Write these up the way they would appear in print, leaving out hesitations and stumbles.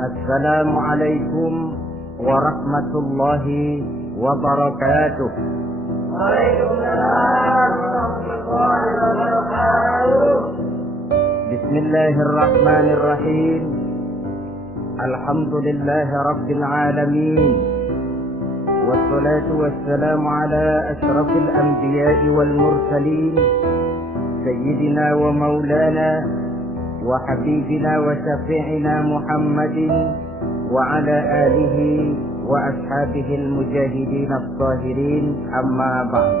Assalamualaikum warahmatullahi wabarakatuh. Waalaikumsalam warahmatullahi wabarakatuh. Bismillahirrahmanirrahim. Alhamdulillahi rabbil alamin. Wassalatu wassalamu ala ashrafil anbiya'i wal mursalin. Sayyidina wa maulana wa habibina wa syafi'ina Muhammadin wa ala alihi wa ashabihi al-mujahidin al-zahirin, amma ba'd.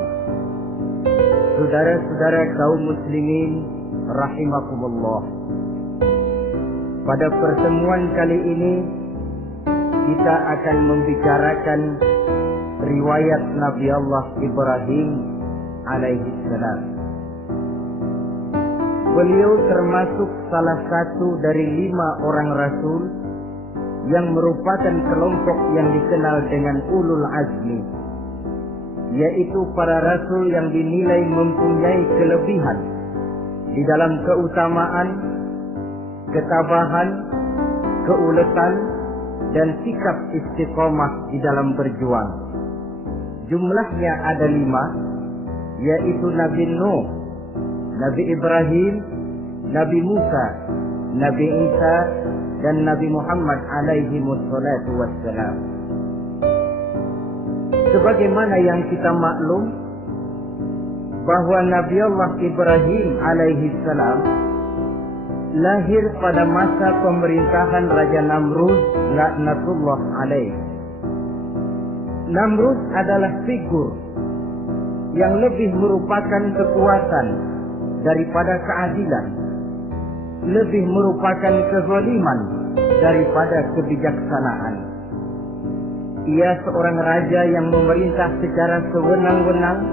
Saudara-saudara kaum muslimin rahimakumullah, pada pertemuan kali ini kita akan membicarakan riwayat Nabi Allah Ibrahim alaihi salam. Beliau termasuk salah satu dari 5 orang rasul yang merupakan kelompok yang dikenal dengan ulul azmi, yaitu para rasul yang dinilai mempunyai kelebihan di dalam keutamaan, ketabahan, keuletan, dan sikap istiqomah di dalam berjuang. Jumlahnya ada 5, yaitu Nabi Nuh, Nabi Ibrahim, Nabi Musa, Nabi Isa, dan Nabi Muhammad alaihi wassalatu wassalam. Sebagaimana yang kita maklum bahwa Nabi Allah Ibrahim alaihi salam lahir pada masa pemerintahan Raja Namrud laknatullah alaih. Namrud adalah figur yang lebih merupakan kekuatan daripada keadilan, lebih merupakan kezaliman daripada kebijaksanaan. Ia seorang raja yang memerintah secara sewenang-wenang,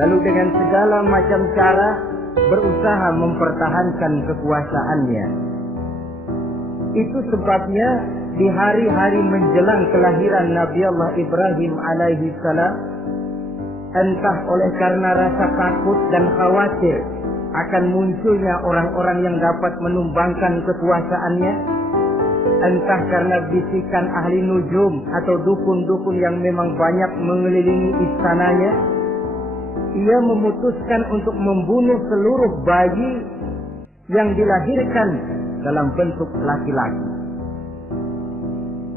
lalu dengan segala macam cara berusaha mempertahankan kekuasaannya. Itu sebabnya di hari-hari menjelang kelahiran Nabi Allah Ibrahim alaihi salam, entah oleh karena rasa takut dan khawatir akan munculnya orang-orang yang dapat menumbangkan kekuasaannya, entah karena bisikan ahli nujum atau dukun-dukun yang memang banyak mengelilingi istananya, ia memutuskan untuk membunuh seluruh bayi yang dilahirkan dalam bentuk laki-laki.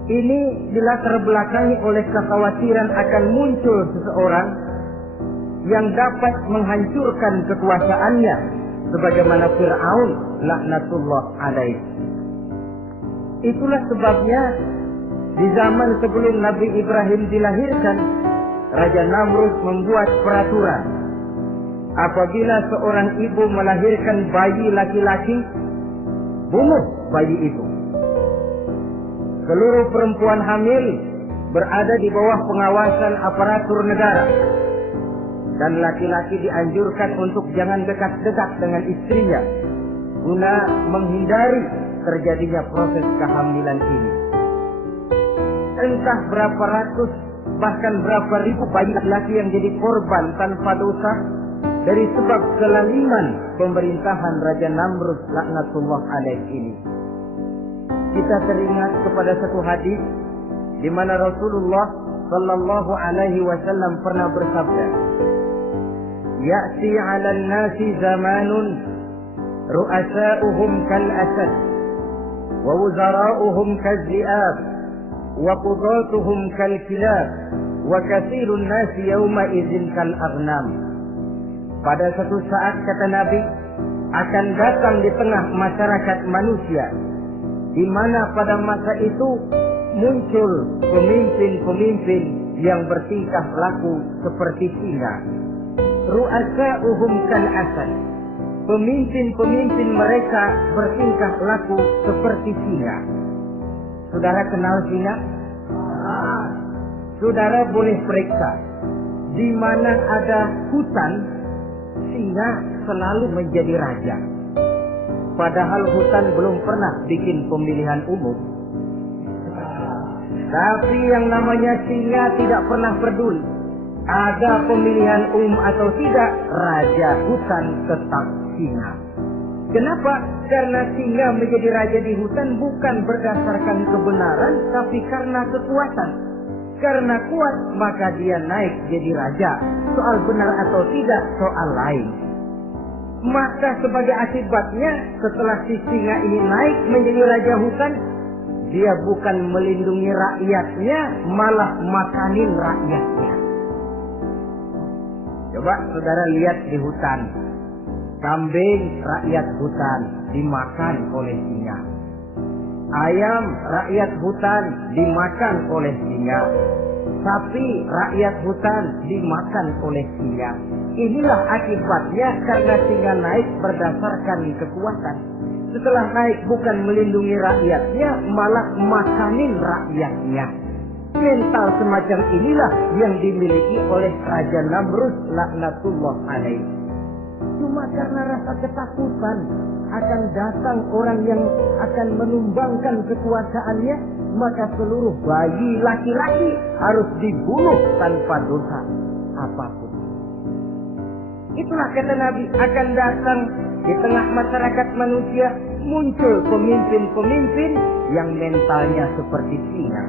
Ini dilatar belakangi oleh kekhawatiran akan muncul seseorang yang dapat menghancurkan kekuasaannya, sebagaimana Fir'aun laknatullah alaih. Itulah sebabnya di zaman sebelum Nabi Ibrahim dilahirkan, Raja Namrud membuat peraturan. Apabila seorang ibu melahirkan bayi laki-laki, bunuh bayi itu. Seluruh perempuan hamil berada di bawah pengawasan aparatur negara, dan laki-laki dianjurkan untuk jangan dekat-dekat dengan istrinya guna menghindari terjadinya proses kehamilan ini. Entah berapa ratus bahkan berapa ribu bayi laki-laki yang jadi korban tanpa dosa dari sebab kelaliman pemerintahan Raja Namrud laknatullah alaih ini. Kita teringat kepada satu hadis di mana Rasulullah sallallahu alaihi wasallam pernah bersabda, "Ya'ti 'alan nasi zamanun ru'asa'uhum kal asad wa wuzara'uhum kal zi'ab wa qudatuhum kal kilab wa katsirun nasi yawma idzin kal aghnam." Pada satu saat, kata Nabi, akan datang di tengah masyarakat manusia, di mana pada masa itu muncul pemimpin-pemimpin yang bertingkah laku seperti singa. Ru'asa'uhum kal asad. Pemimpin-pemimpin mereka bertingkah laku seperti singa. Saudara kenal singa? Saudara boleh periksa, di mana ada hutan, singa selalu menjadi raja. Padahal hutan belum pernah bikin pemilihan umum. Tapi yang namanya singa tidak pernah peduli. Ada pemilihan umum atau tidak, raja hutan tetap singa. Kenapa? Karena singa menjadi raja di hutan bukan berdasarkan kebenaran, tapi karena kekuatan. Karena kuat, maka dia naik jadi raja. Soal benar atau tidak, soal lain. Maka sebagai akibatnya, setelah si singa ini naik menjadi raja hutan, dia bukan melindungi rakyatnya, malah makanin rakyatnya. Coba saudara lihat di hutan. Kambing rakyat hutan dimakan oleh singa. Ayam rakyat hutan dimakan oleh singa. Sapi rakyat hutan dimakan oleh singa. Inilah akibatnya karena singa naik berdasarkan kekuatan. Setelah naik bukan melindungi rakyatnya, malah makanin rakyatnya. Mental semacam inilah yang dimiliki oleh Raja Namrud laknatullah alaih. Cuma karena rasa ketakutan akan datang orang yang akan menumbangkan kekuasaannya, maka seluruh bayi laki-laki harus dibunuh tanpa dosa apapun. Itulah kata Nabi, akan datang di tengah masyarakat manusia muncul pemimpin-pemimpin yang mentalnya seperti singa.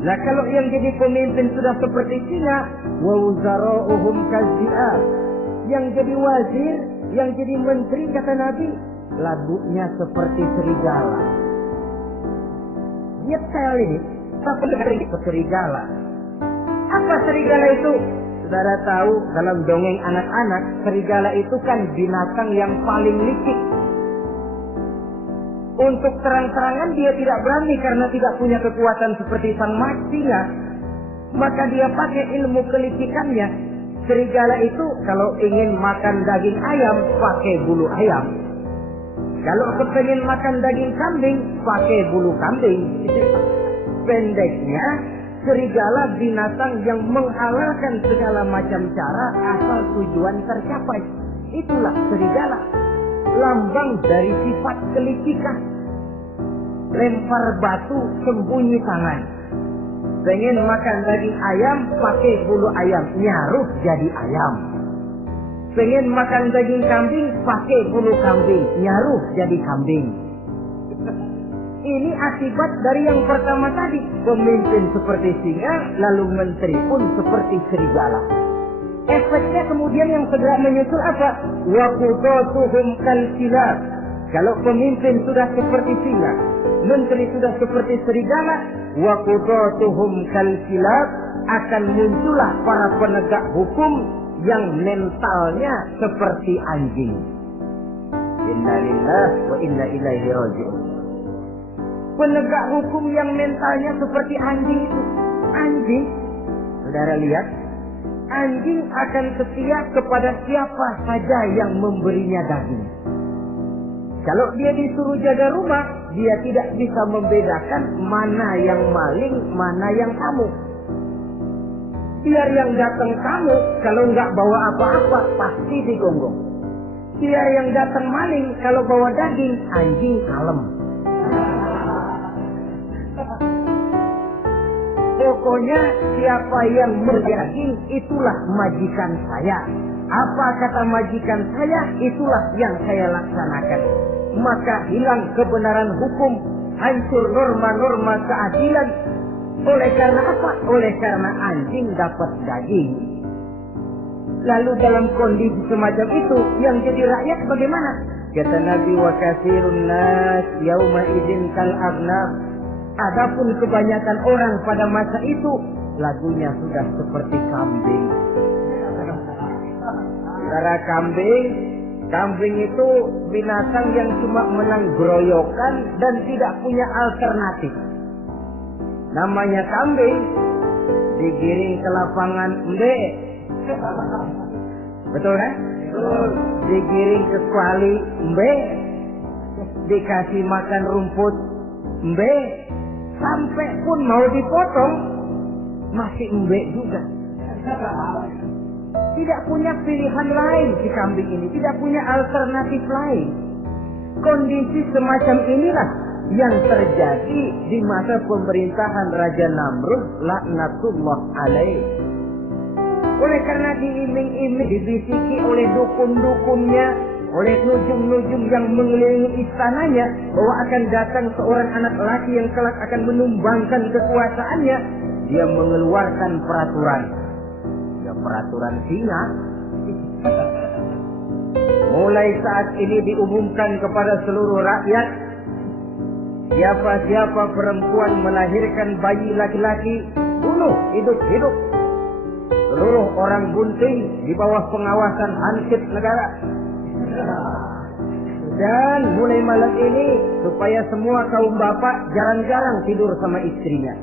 Nah, kalau yang jadi pemimpin sudah seperti singa, wa wuzara'uhum kadzi'ab. Yang jadi wazir, yang jadi menteri, kata Nabi, lagunya seperti serigala. Lihat saya ini, tapi dari serigala. Apa serigala itu? Saudara tahu dalam dongeng anak-anak, serigala itu kan binatang yang paling licik. Untuk terang-terangan dia tidak berani karena tidak punya kekuatan seperti sang singa. Maka dia pakai ilmu kelicikannya. Serigala itu kalau ingin makan daging ayam, pakai bulu ayam. Kalau kepengen makan daging kambing, pakai bulu kambing. Pendeknya, serigala binatang yang menghalalkan segala macam cara asal tujuan tercapai. Itulah serigala. Lambang dari sifat kelicikan. Lempar batu, sembunyi tangan. Pengen makan daging ayam, pakai bulu ayam, nyaruh jadi ayam. Pengen makan daging kambing, pakai bulu kambing, nyaruh jadi kambing. Ini akibat dari yang pertama tadi. Pemimpin seperti singa, lalu menteri pun seperti serigala. Efeknya kemudian yang segera menyusul apa? Wa qudatuhum kalsilab. Kalau pemimpin sudah seperti singa, menteri sudah seperti serigala, wa qudatuhum kalsilab, akan muncullah para penegak hukum yang mentalnya seperti anjing. Inna lillahi wa inna ilaihi raji'un. Penegak hukum yang mentalnya seperti anjing itu. Anjing, saudara lihat, anjing akan setia kepada siapa saja yang memberinya daging. Kalau dia disuruh jaga rumah, dia tidak bisa membedakan mana yang maling, mana yang tamu. Biar yang datang tamu, kalau nggak bawa apa-apa, pasti digonggong. Biar yang datang maling, kalau bawa daging, anjing kalem. Pokoknya siapa yang berdaging, itulah majikan saya. Apa kata majikan saya, itulah yang saya laksanakan. Maka hilang kebenaran hukum, hancur norma-norma keadilan. Oleh karena apa? Oleh karena anjing dapat daging. Lalu dalam kondisi semacam itu, yang jadi rakyat bagaimana? Kata Nabi, wa katsirun nas yauma idzin kal aghnam. Adapun kebanyakan orang pada masa itu, lagunya sudah seperti kambing. Cara kambing itu binatang yang cuma menang groyokan dan tidak punya alternatif. Namanya kambing, digiring ke lapangan embe. Betul kan? Digiring ke kuali embe, dikasih makan rumput embe, sampai pun mau dipotong masih embe juga. Tidak punya pilihan lain si kambing ini, tidak punya alternatif lain. Kondisi semacam inilah yang terjadi di masa pemerintahan Raja Namrud laknatullah alaih. Oleh karena diiming-iming, dibisiki oleh dukun-dukunnya, oleh nujum-nujum yang mengelilingi istananya bahwa akan datang seorang anak laki yang kelak akan menumbangkan kekuasaannya, dia mengeluarkan peraturan. Ya, peraturan singa. Mulai saat ini diumumkan kepada seluruh rakyat, siapa-siapa perempuan melahirkan bayi laki-laki, bunuh hidup-hidup. Seluruh orang bunting di bawah pengawasan hansip negara. Dan mulai malam ini supaya semua kaum bapak jarang-jarang tidur sama istrinya.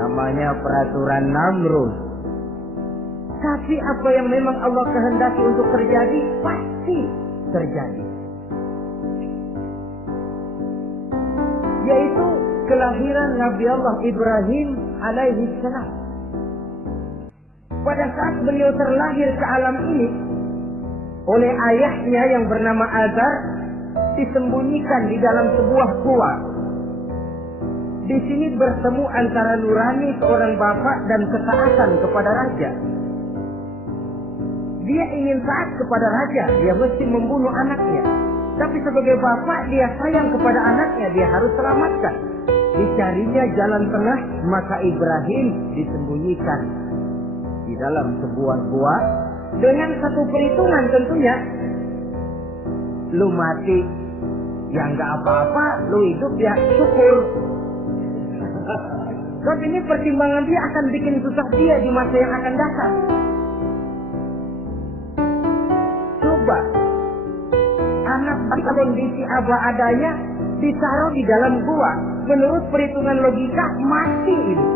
Namanya peraturan Namrud. Tapi apa yang memang Allah kehendaki untuk terjadi, pasti terjadi. Yaitu kelahiran Nabi Allah Ibrahim alaihi salam. Pada saat beliau terlahir ke alam ini oleh ayahnya yang bernama Azar, disembunyikan di dalam sebuah gua. Di sini bertemu antara nurani seorang bapak dan ketaatan kepada raja. Dia ingin taat kepada raja, dia mesti membunuh anaknya. Tapi sebagai bapak dia sayang kepada anaknya, dia harus selamatkan. Dicarinya jalan tengah, maka Ibrahim disembunyikan di dalam sebuah gua dengan satu perhitungan tentunya. Lu mati ya nggak apa-apa, lu hidup ya syukur. Sebab ini pertimbangan dia akan bikin susah dia di masa yang akan datang. Coba anak pada kondisi apa adanya ditaruh di dalam gua, menurut perhitungan logika mati ini.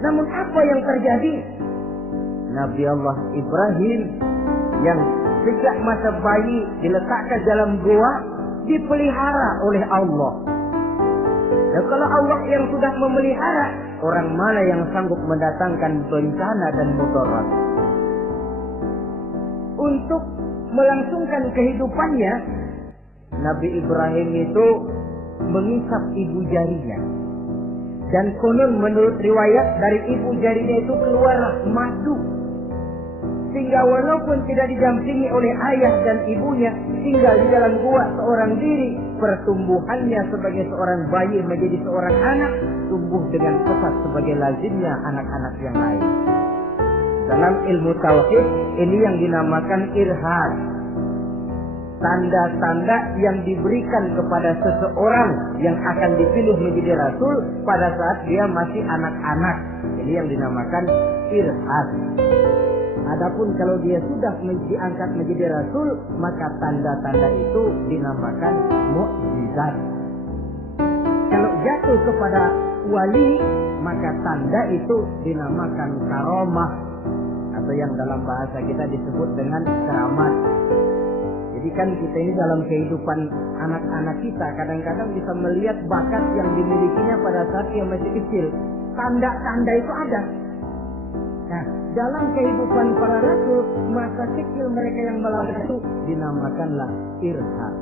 Namun apa yang terjadi? Nabi Allah Ibrahim yang sejak masa bayi diletakkan dalam gua dipelihara oleh Allah. Dan kalau Allah yang sudah memelihara, orang mana yang sanggup mendatangkan bencana dan mudarat? Untuk melangsungkan kehidupannya, Nabi Ibrahim itu mengisap ibu jarinya. Dan konon menurut riwayat dari ibu jarinya itu keluarlah madu. Sehingga walaupun tidak didampingi oleh ayah dan ibunya, tinggal di dalam gua seorang diri, pertumbuhannya sebagai seorang bayi menjadi seorang anak, tumbuh dengan pesat sebagai lazimnya anak-anak yang lain. Dalam ilmu tauhid, ini yang dinamakan irhad. Tanda-tanda yang diberikan kepada seseorang yang akan dipilih menjadi rasul pada saat dia masih anak-anak. Ini yang dinamakan irhad. Adapun kalau dia sudah diangkat menjadi rasul, maka tanda-tanda itu dinamakan mukjizat. Kalau jatuh kepada wali, maka tanda itu dinamakan karomah, atau yang dalam bahasa kita disebut dengan keramat. Jadi kan kita ini dalam kehidupan anak-anak kita kadang-kadang bisa melihat bakat yang dimilikinya pada saat dia masih kecil. Tanda-tanda itu ada. Nah, dalam kehidupan para rasul, masa kecil mereka yang melakukan itu dinamakanlah irhad.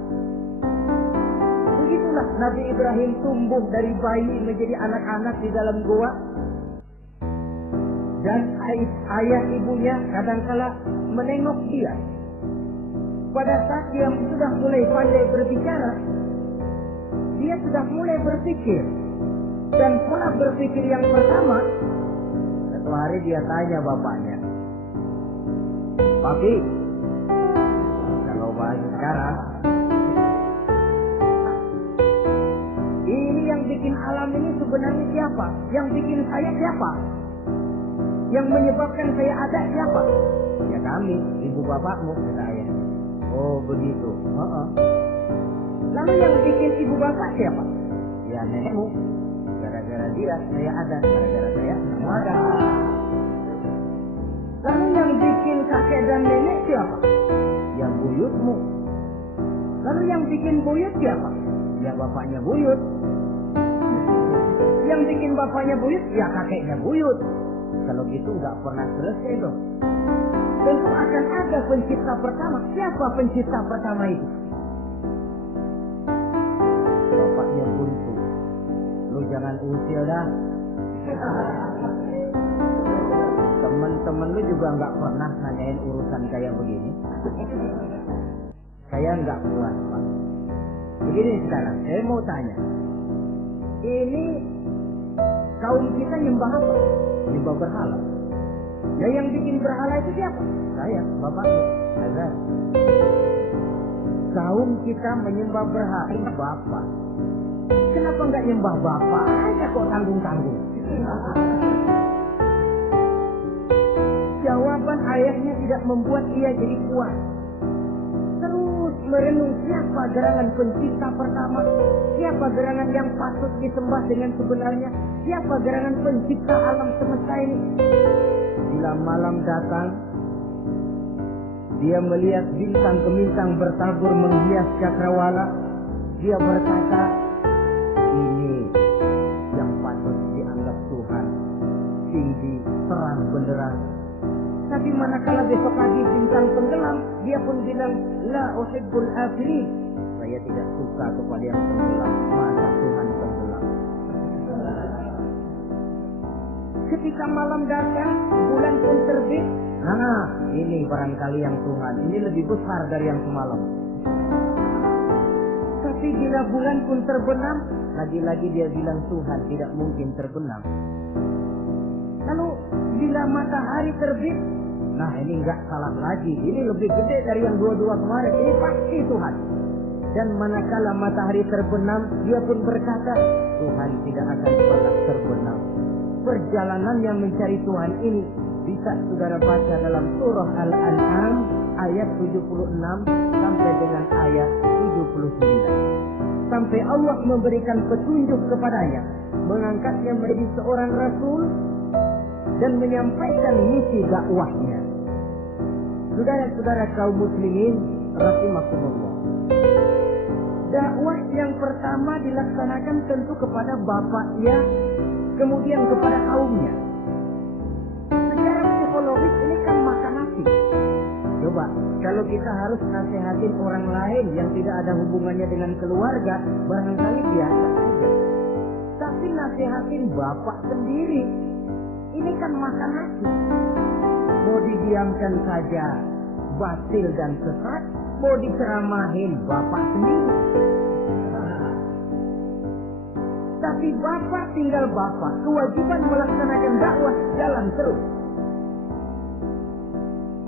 Begitulah Nabi Ibrahim tumbuh dari bayi menjadi anak-anak di dalam gua. Dan ayah ibunya kadangkala menengok dia. Pada saat dia sudah mulai pandai berbicara, dia sudah mulai berpikir. Dan pola berpikir yang pertama, satu hari dia tanya bapaknya, "Papi, kalau bahasa sekarang, ini yang bikin alam ini sebenarnya siapa? Yang bikin saya siapa? Yang menyebabkan saya ada siapa?" "Ya kami, ibu bapakmu," kata ayah. "Oh begitu." "Lalu yang bikin ibu bapak siapa?" "Ya nenekmu. Gara-gara dia saya ada, gara-gara saya kamu ada." "Lalu yang bikin kakek dan nenek siapa?" "Ya buyutmu." "Lalu yang bikin buyut siapa?" "Ya bapaknya buyut." "Yang bikin bapaknya buyut?" "Ya kakeknya buyut." Kalau gitu nggak pernah selesai dong. Tentu akan ada pencipta pertama. Siapa pencipta pertama itu? Bapaknya buntu. Lu jangan usil dah. Temen-temen lu juga nggak pernah nanyain urusan kayak begini. Saya nggak puas, Pak. Begini sekarang, saya mau tanya. Ini kaum kita nyembah apa? Nyembah berhala. Nah, yang bikin berhala itu siapa? Saya, bapaknya, Azhar. Kaum kita menyembah berhala, bapak. Kenapa nggak nyembah bapak aja kok tanggung-tanggung? Jawaban ayahnya tidak membuat ia jadi puas. Terus merenung siapa gerangan pencipta pertama, siapa gerangan yang patut disembah dengan sebenarnya, siapa gerangan pencipta alam semesta ini. Bila malam datang, dia melihat bintang gemintang bertabur menghias cakrawala. Dia berkata, ini yang patut dianggap Tuhan, tinggi, terang benderang. Tapi manakala besok pagi bintang tenggelam, dia pun bilang, la uhibbul afirin. Saya tidak suka kepada yang tenggelam. Masa Tuhan tenggelam? Ketika malam datang, bulan pun terbit. Nah, ini barangkali yang Tuhan. Ini lebih besar dari yang semalam. Tapi bila bulan pun terbenam, lagi-lagi dia bilang Tuhan tidak mungkin terbenam. Lalu bila matahari terbit, nah ini enggak salah lagi. Ini lebih gede dari yang dua-dua kemarin. Ini pasti Tuhan. Dan manakala matahari terbenam, dia pun berkata, Tuhan tidak akan pernah terbenam. Perjalanan yang mencari Tuhan ini bisa saudara baca dalam surah Al-An'am ayat 76 sampai dengan ayat 79. Sampai Allah memberikan petunjuk kepadanya, mengangkatnya menjadi seorang rasul dan menyampaikan misi dakwahnya. Saudara-saudara kaum muslimin rahimakumullah. Dakwah yang pertama dilaksanakan tentu kepada bapaknya, kemudian kepada kaumnya. Secara psikologis ini kan makan nasi. Coba, kalau kita harus nasihatin orang lain yang tidak ada hubungannya dengan keluarga, barangkali biasa saja. Tapi nasihatin bapak sendiri, ini kan makan nasi. Mau didiamkan saja, batil dan sesat. Mau diceramahin bapak sendiri. Tapi bapak tinggal bapak, kewajiban melaksanakan dakwah jalan terus.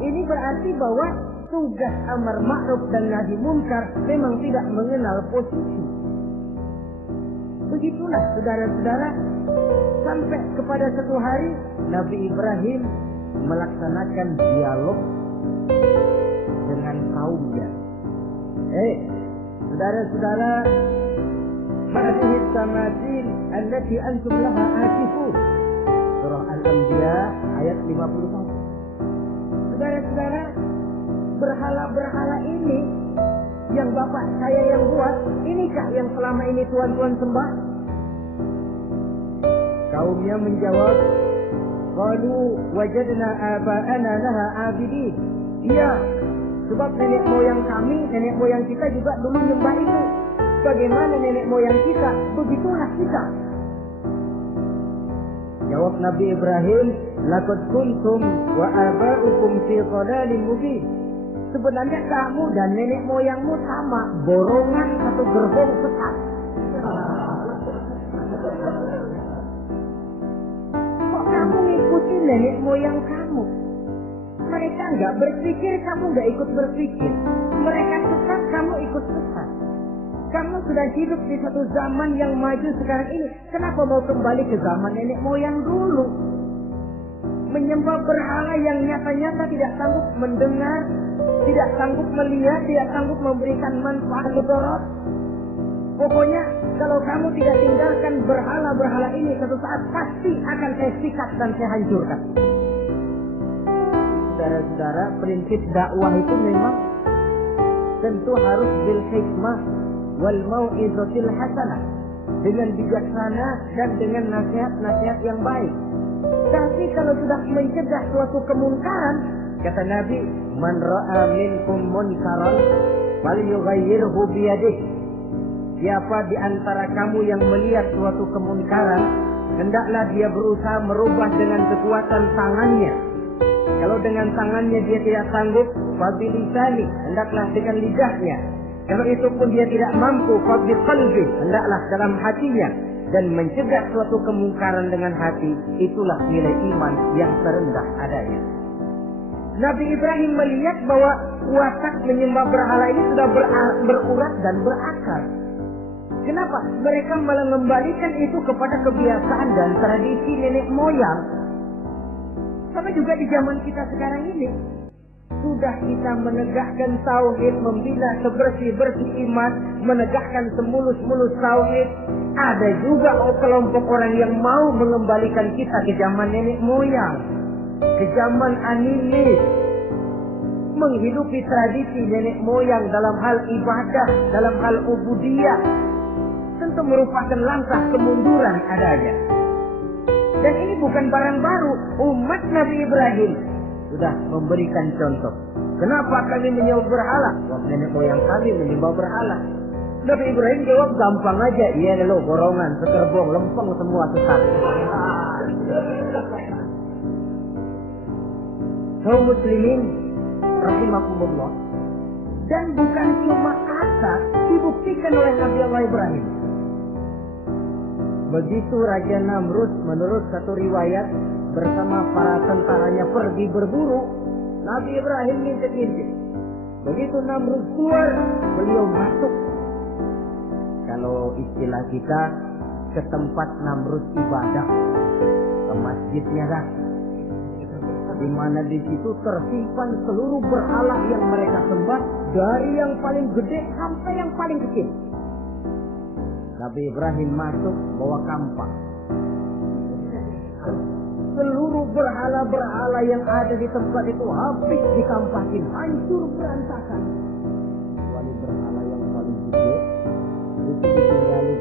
Ini berarti bahwa tugas amar ma'ruf dan nahi munkar memang tidak mengenal posisi. Begitulah saudara-saudara, sampai kepada satu hari Nabi Ibrahim melaksanakan dialog dengan kaumnya. Saudara-saudara, hadhihi tamathil allati antum laha akifun. Surah Al-Anbiya ayat 51. Saudara-saudara, berhala-berhala ini yang bapak saya yang buat, inikah yang selama ini tuan-tuan sembah? Kaumnya menjawab, qalu wajadna aba'ana laha abidin. Iya, sebab nenek moyang kami, nenek moyang kita juga dulu nyembah itu. Bagaimana nenek moyang kita, begitulah kita. Jawab Nabi Ibrahim, laqad kuntum wa aba'ukum fi dhalalin mubin. Sebenarnya kamu dan nenek moyangmu sama, borongan atau gerbong sesat. Kok kamu ngikutin nenek moyang kamu? Mereka enggak berpikir, kamu enggak ikut berpikir. Mereka sesat, kamu ikut sesat. Kamu sudah hidup di satu zaman yang maju sekarang ini. Kenapa mau kembali ke zaman nenek moyang dulu? Menyembah berhala yang nyata-nyata tidak sanggup mendengar, tidak sanggup melihat, tidak sanggup memberikan manfaat mudarat. Pokoknya kalau kamu tidak tinggalkan berhala-berhala ini, satu saat pasti akan saya sikat dan saya hancurkan. Saudara-saudara, prinsip dakwah itu memang tentu harus bil hikmah wal mau'izatil hasanah, dengan bijaksana dan dengan nasihat-nasihat yang baik. Tapi kalau sudah mencegah suatu kemungkaran, kata Nabi, man ra'a minkum munkaran falyughayyirhu biyadihi. Siapa di antara kamu yang melihat suatu kemungkaran, hendaklah dia berusaha merubah dengan kekuatan tangannya. Kalau dengan tangannya dia tidak sanggup, fabilisani, hendaklah dengan lidahnya. Kalau itu pun dia tidak mampu, fabiqalbi, hendaklah dalam hatinya. Dan mencegah suatu kemungkaran dengan hati, itulah nilai iman yang terendah adanya. Nabi Ibrahim melihat bahwa watak menyembah berhala ini sudah berurat dan berakar. Kenapa? Mereka malah mengembalikan itu kepada kebiasaan dan tradisi nenek moyang. Sama juga di zaman kita sekarang ini. Sudah kita menegakkan tauhid, membina sebersih-bersih iman, menegakkan semulus-mulus tauhid. Ada juga kelompok orang yang mau mengembalikan kita ke zaman nenek moyang, ke zaman animis, menghidupi tradisi nenek moyang dalam hal ibadah, dalam hal ubudiyah. Tentu merupakan langkah kemunduran adanya. Dan ini bukan barang baru. Umat Nabi Ibrahim sudah memberikan contoh. Kenapa kami menyembah berhala? Wah, nenek moyang kami menyembah berhala. Nabi Ibrahim jawab gampang aja. Iya lo borongan, sekerbong, lempeng semua sesat. Kaum muslimin rahimakumullah. Dan bukan cuma kata, dibuktikan oleh Nabi Allah Ibrahim. Begitu Raja Namrud menurut satu riwayat bersama para tentaranya pergi berburu, Nabi Ibrahim ngintip-ngintip. Begitu Namrud keluar, beliau masuk. Kalau istilah kita, ke tempat Namrud ibadah, ke masjidnya dah. Di mana di situ tersimpan seluruh berhala yang mereka sembah, dari yang paling gede sampai yang paling kecil. Nabi Ibrahim masuk bawa kampak. Seluruh berhala-berhala yang ada di tempat itu habis dikampakin, hancur berantakan. Kecuali berhala yang paling gede, itu ditinggalin,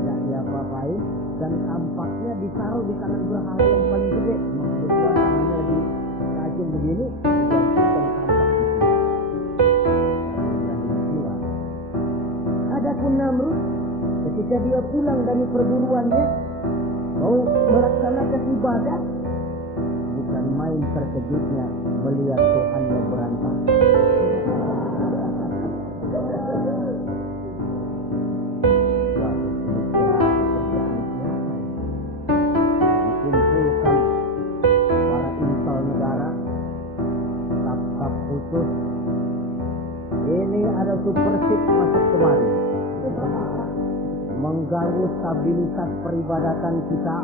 tidak diapa-apain, dan kampaknya ditaruh di tangan berhala yang paling gede. Kebetulan tangannya dikacung begini, digantikan kampak itu. Adapun Namrud, ketika dia pulang dari perburuannya, mau melaksanakan ibadah, bukan main terkejutnya melihat Tuhannya berantakan. Dikumpulkan para intel negara, staf-staf khusus. Ini ada supersip masuk kemari, mengganggu stabilitas peribadatan kita.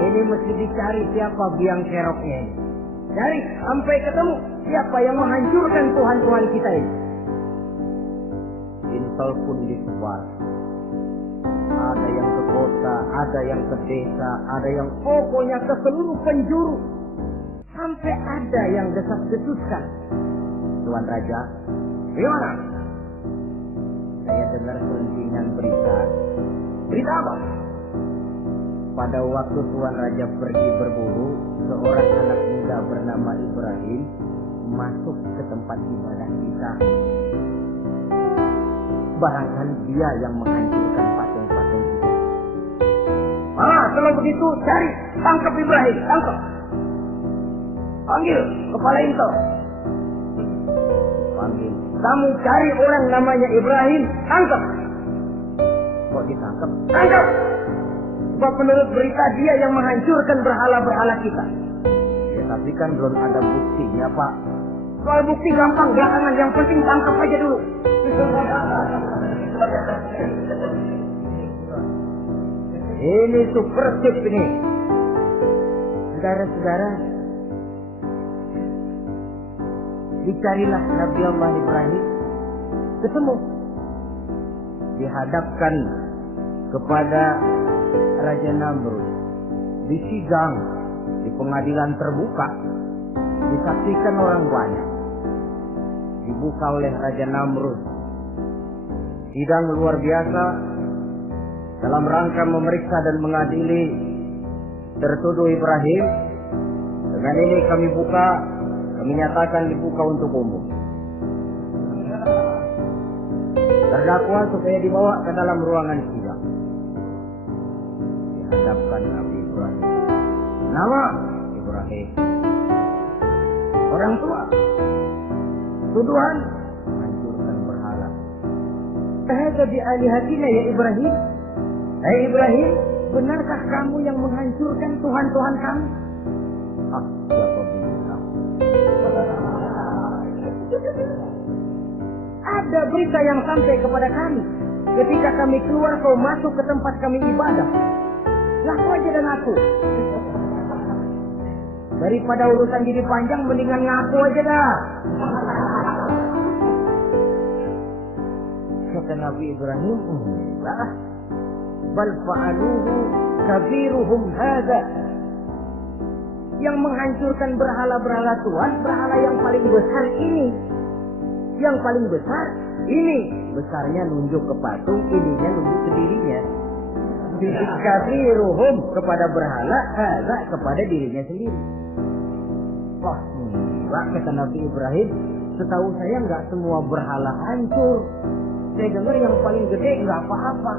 Ini mesti dicari siapa biang keroknya ini. Cari sampai ketemu siapa yang menghancurkan Tuhan-Tuhan kita ini. Intel pun disebar. Ada yang ke kota, ada yang ke desa, ada yang pokoknya ke seluruh penjuru. Sampai ada yang desas-desuskan. Tuan Raja, gimana? Saya dengar selentingan berita. Berita apa? Pada waktu Tuan Raja pergi berburu, seorang anak muda bernama Ibrahim masuk ke tempat ibadah kita. Barangkali dia yang menghancurkan patung-patung itu. Kalau begitu cari, tangkap Ibrahim, tangkap. Panggil kepala intel. Panggil. Kamu cari orang namanya Ibrahim, tangkap. Kok ditangkap? Tangkap. Sebab menurut berita dia yang menghancurkan berhala-berhala kita. Ya tapi kan belum ada buktinya Pak. Soal bukti gampang, belakangan. Yang penting tangkap aja dulu. Ini super tip ini. Saudara-saudara, dicarilah Nabi Allah Ibrahim, ketemu, dihadapkan kepada Raja Namrud, disidang di pengadilan terbuka, disaksikan orang banyak, dibuka oleh Raja Namrud. Sidang luar biasa dalam rangka memeriksa dan mengadili tertuduh Ibrahim. Dengan ini kami buka, kami nyatakan dibuka untuk umum. Terdakwa supaya dibawa ke dalam ruangan sidang. Dihadapkan Nabi Ibrahim. Nama Ibrahim. orang tua. Tuduhan, hancurkan berhala. Hadza bi alihatina ya Ibrahim. Hai Ibrahim, benarkah kamu yang menghancurkan Tuhan-Tuhan kami? Ah, siapa bilang? Ada berita yang sampai kepada kami. Ketika kami keluar, kau masuk ke tempat kami ibadah. Laku aja dan aku. Daripada urusan jadi panjang, mendingan ngaku aja dah. Kata Nabi Ibrahim, enggak. Bal fa'aluhu kabiruhum hadza. Yang menghancurkan berhala-berhala Tuhan, berhala yang paling besar ini. Yang paling besar ini. Besarnya nunjuk ke patung, ininya nunjuk ke dirinya. Kabiruhum kepada berhala, hadza kepada dirinya sendiri. Wah, enggak, kata Nabi Ibrahim. Setahu saya enggak semua berhala hancur. Saya dengar yang paling gede enggak apa-apa.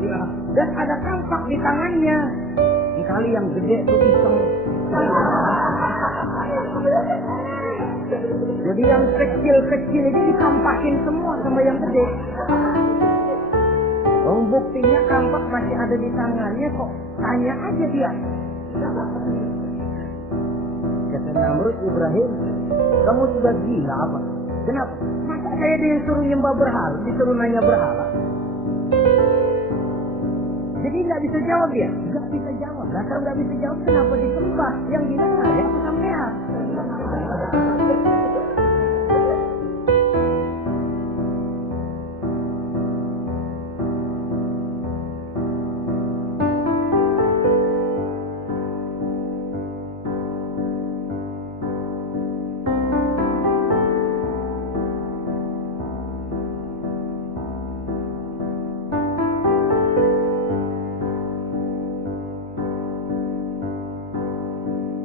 Ya, dan ada kampak di tangannya. Kali yang gede itu iseng. Jadi yang kecil-kecil ini dikampakin semua sama yang gede. Oh, buktinya kampak masih ada di tangannya kok. Tanya aja dia. Kata Namrud, Ibrahim, kamu sudah gila apa? Kenapa? Masa saya disuruh nyembah berhala, disuruh nanya berhala? Jadi nggak bisa jawab dia? Nggak bisa jawab. Nah, kalau nggak bisa jawab, kenapa disembah? Yang gila saya apa sampean?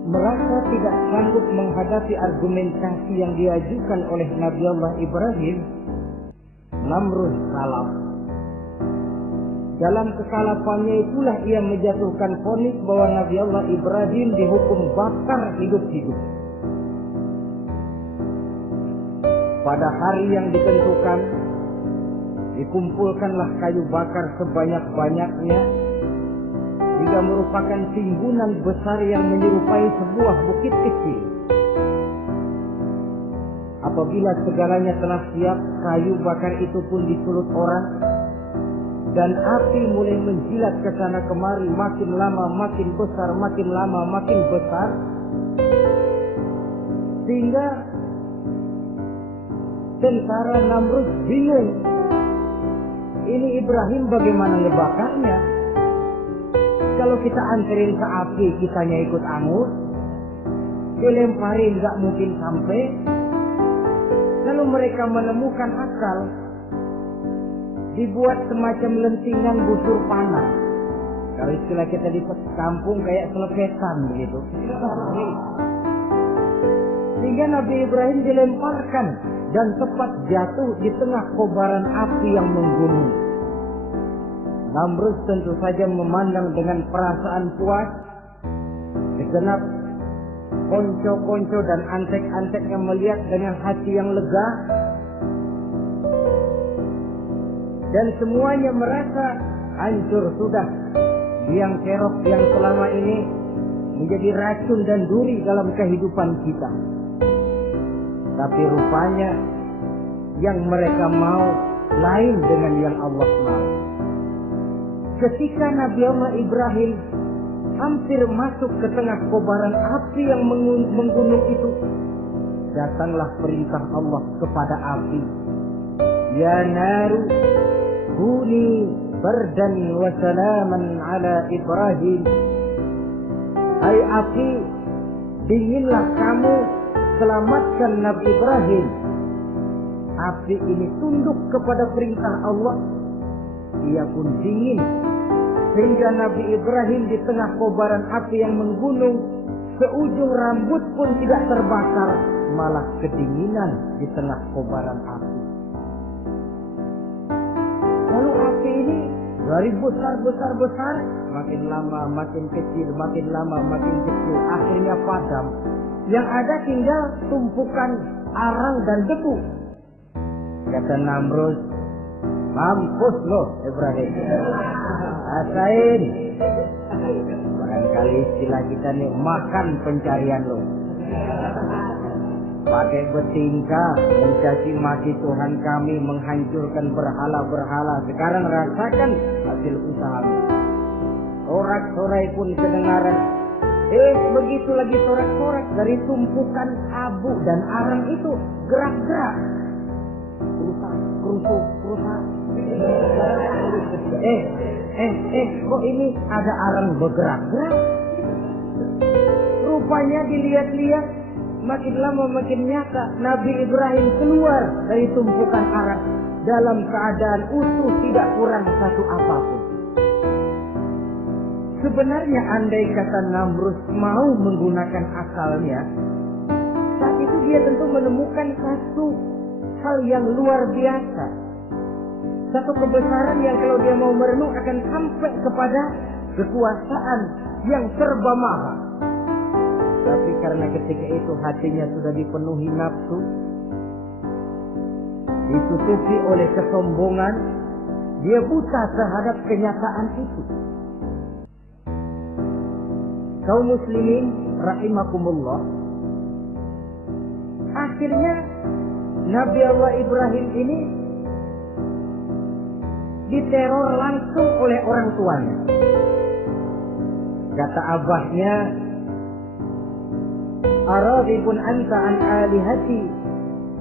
Merasa tidak sanggup menghadapi argumentasi yang diajukan oleh Nabi Allah Ibrahim, Namrud kalah. Dalam kekalafannya itulah ia menjatuhkan vonis bahwa Nabi Allah Ibrahim dihukum bakar hidup-hidup. Pada hari yang ditentukan, dikumpulkanlah kayu bakar sebanyak-banyaknya, hingga merupakan timbunan besar yang menyerupai sebuah bukit kecil. Apabila segalanya telah siap, kayu bakar itu pun disulut orang, dan api mulai menjilat ke sana kemari, makin lama makin besar, makin lama makin besar, sehingga tentara Namrud bingung. Ini Ibrahim bagaimana ngebakarnya? Kalau kita anterin ke api, kitanya ikut angus, dilemparin nggak mungkin sampai. Lalu mereka menemukan akal, dibuat semacam lentingan busur panah. Kalau istilah kita di kampung kayak selepetan begitu. Sehingga Nabi Ibrahim dilemparkan dan tepat jatuh di tengah kobaran api yang menggunung. Namrud tentu saja memandang dengan perasaan puas. Segenap konco-konco dan antek-antek yang melihat dengan hati yang lega. Dan semuanya merasa hancur sudah biang kerok yang selama ini menjadi racun dan duri dalam kehidupan kita. Tapi rupanya yang mereka mau lain dengan yang Allah mau. Ketika Nabi Allah Ibrahim hampir masuk ke tengah kobaran api yang menggunung itu, datanglah perintah Allah kepada api. Ya naru kuni bardan wa salaman ala Ibrahim. Hai api, dinginlah kamu, selamatkan Nabi Ibrahim. Api ini tunduk kepada perintah Allah. Ia pun dingin, sehingga Nabi Ibrahim di tengah kobaran api yang menggunung, seujung rambut pun tidak terbakar, malah kedinginan di tengah kobaran api. Lalu api ini dari besar, makin lama makin kecil, makin lama makin kecil, akhirnya padam. Yang ada tinggal tumpukan arang dan debu. Kata Namrud, mampus loh Ibrahim. Rasain. Barangkali istilah kita nih, makan pencarian lo. Pakai bertingkah mencaci maki Tuhan kami, menghancurkan berhala-berhala. Sekarang rasakan hasil usahamu. Sorak-sorai pun kedengaran. Begitu lagi sorak-sorak dari tumpukan abu dan arang itu gerak-gerak. Kerusuk. Kok ini ada arang bergerak-gerak? Rupanya dilihat-lihat, makin lama makin nyata. Nabi Ibrahim keluar dari tumpukan arang dalam keadaan utuh, tidak kurang satu apapun. Sebenarnya andai kata Namrud mau menggunakan akalnya, saat itu dia tentu menemukan satu hal yang luar biasa. Satu kebesaran yang kalau dia mau merenung akan sampai kepada kekuasaan yang serba maha. Tapi karena ketika itu hatinya sudah dipenuhi nafsu, ditutupi oleh kesombongan, dia buta terhadap kenyataan itu. Kaum muslimin rahimakumullah, akhirnya Nabi Allah Ibrahim ini diteror langsung oleh orang tuanya. Kata abahnya, "Aradibun anta an alihati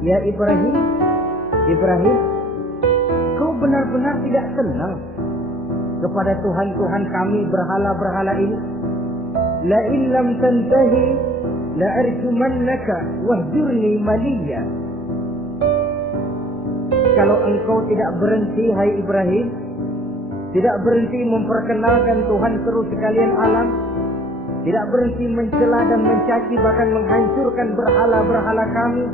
ya Ibrahim? Ibrahim, kau benar-benar tidak senang kepada Tuhan-Tuhan kami, berhala-berhala ini? La in lam tantahi la arjumannaka wahjurni maliya." Kalau engkau tidak berhenti, hai Ibrahim, tidak berhenti memperkenalkan Tuhan seru sekalian alam, tidak berhenti mencela dan mencaci bahkan menghancurkan berhala-berhala kami,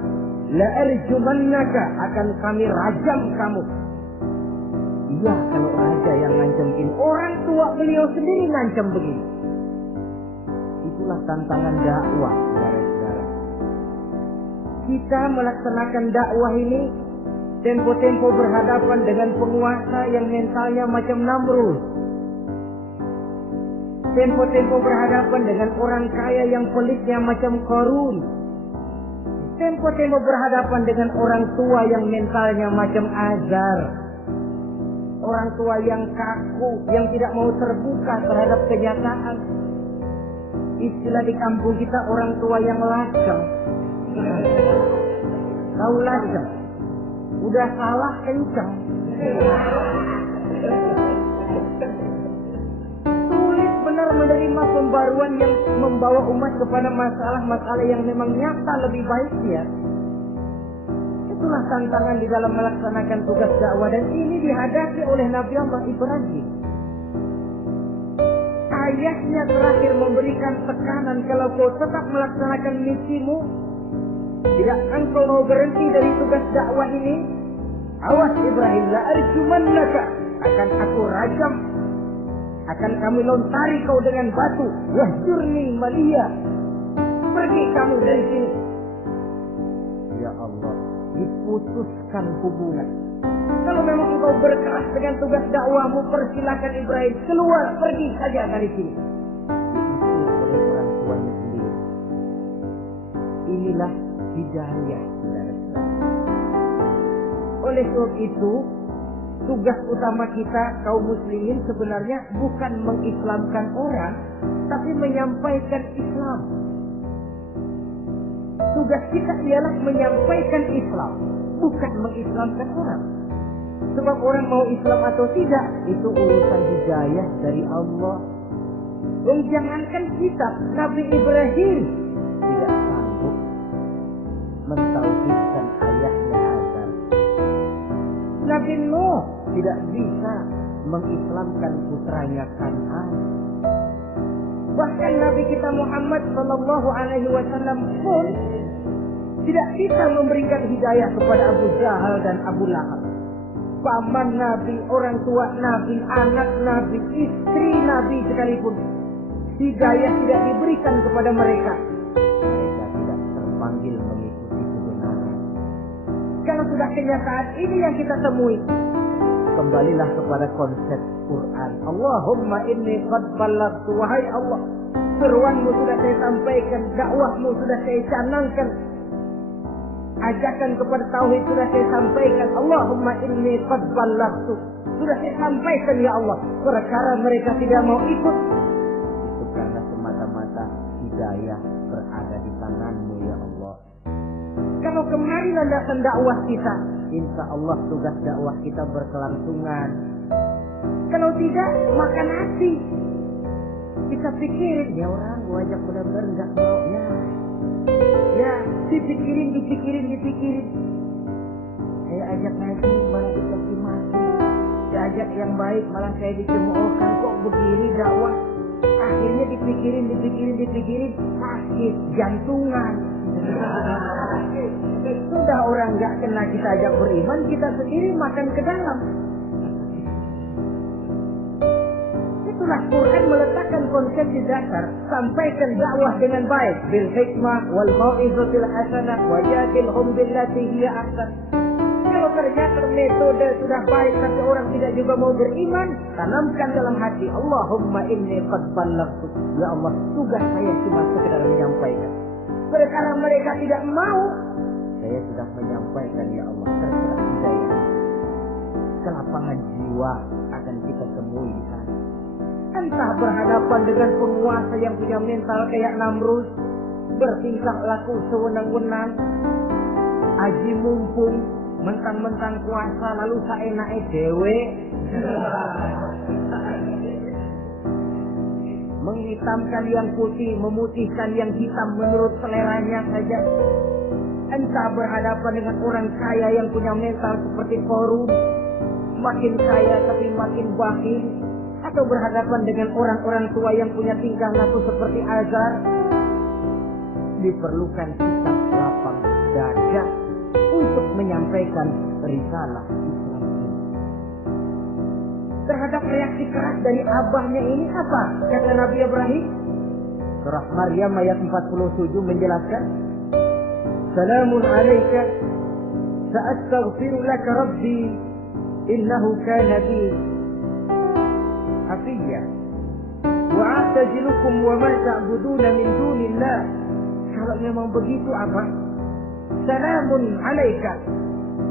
la arjumannaka, akan kami rajam kamu. Iya, kalau raja yang ngancam begini, orang tua beliau sendiri ngancam begini. Itulah tantangan dakwah, saudara-saudara. Kita melaksanakan dakwah ini tempo-tempo berhadapan dengan penguasa yang mentalnya macam Namrud. Tempo-tempo berhadapan dengan orang kaya yang pelitnya macam Qarun. Tempo-tempo berhadapan dengan orang tua yang mentalnya macam Azar. Orang tua yang kaku, yang tidak mau terbuka terhadap kenyataan. Istilah di kampung kita, orang tua yang lacang. Tahu lacang? Udah salah kencang. Sulit benar menerima pembaruan yang membawa umat kepada masalah-masalah yang memang nyata lebih baiknya. Itulah tantangan di dalam melaksanakan tugas dakwah, dan ini dihadapi oleh Nabi Allah Ibrahim. Ayahnya terakhir memberikan tekanan, kalau kau tetap melaksanakan misimu, tidak engkau mau berhenti dari tugas dakwah ini, awas Ibrahim, la arjumannaka, akan aku rajam, akan kami lontari kau dengan batu, wahjurni maliya, pergi kamu dari sini. Ya Allah, diputuskan hubungan. Kalau memang engkau berkeras dengan tugas dakwahmu, persilakan Ibrahim, keluar, pergi saja dari sini. Diusir oleh orang tuanya sendiri. Inilah hidayah, saudara-saudara. Oleh sebab itu, tugas utama kita kaum muslimin sebenarnya bukan mengislamkan orang, tapi menyampaikan Islam. Tugas kita ialah menyampaikan Islam, bukan mengislamkan orang. Sebab orang mau Islam atau tidak, itu urusan hidayah dari Allah. Dan jangankan kita, Nabi Ibrahim tidak sanggup mentauhidkan ayahnya Azar. Nabi Nuh tidak bisa mengislamkan putranya Kan'an. Bahkan Nabi kita Muhammad SAW pun tidak bisa memberikan hidayah kepada Abu Jahal dan Abu Lahab. Paman Nabi, orang tua Nabi, anak Nabi, istri Nabi sekalipun, hidayah tidak diberikan kepada mereka. Mereka tidak kalau sudah kenyataan ini yang kita temui, kembalilah kepada konsep Quran. Allahumma inni qad ballaghtu, wahai Allah, seruanmu sudah saya sampaikan, dakwahmu sudah saya canangkan, ajakan kepada tauhid sudah saya sampaikan. Allahumma inni qad ballaghtu, sudah saya sampaikan ya Allah. Perkara mereka tidak mau ikut, itu karena semata-mata hidayah berada di tanganmu ya Allah. Kalau kemarin landasan dakwah kita, insya Allah tugas dakwah kita berkelangsungan. Kalau tidak, makan nasi. Kita pikirin, ya orang gua ajak benar-benar enggak mau. Ya, dipikirin. Saya ajak ngaji, malah dikasih mati. Saya ajak yang baik, malah saya dicemoohkan. Kok begini dakwah? Akhirnya dipikirin, sakit jantungan. Sudah orang nggak kena kita ajak beriman, kita sendiri makan ke dalam. Itulah Quran meletakkan konsep di dasar, sampaikan dakwah dengan baik, bil hikmah wal mau'izatil hasanah wajadilhum billati hiya ahsan. Kalau ternyata metode sudah baik tapi orang tidak juga mau beriman, tanamkan dalam hati, Allahumma inni qad ballaghtu. Ya Allah, tugas saya cuma sekedar menyampaikan. Perkara mereka tidak mau, saya sudah menyampaikan ya Allah, terserah hidayah. Kelapangan jiwa akan kita temui di sana. Entah berhadapan dengan penguasa yang punya mental kayak Namrud, bertingkah laku sewenang-wenang, aji mumpung, mentang-mentang kuasa lalu saenake dhewe, menghitamkan yang putih, memutihkan yang hitam menurut seleranya saja. Entah berhadapan dengan orang kaya yang punya mental seperti Korun, makin kaya tapi makin bakhil, atau berhadapan dengan orang-orang tua yang punya tingkah laku seperti Azar. Diperlukan sikap lapang dada untuk menyampaikan risalah Islam ini. Terhadap reaksi keras dari abahnya ini apa? Kata Nabi Ibrahim, surah Maryam ayat 47 menjelaskan, Salamun alaika sa'astaghfiru laka rabbi innahu kana bi hafiyya wa a'tazilukum wa ma ta'buduna min dunillah. Kalau memang begitu apa? Salamun alaika.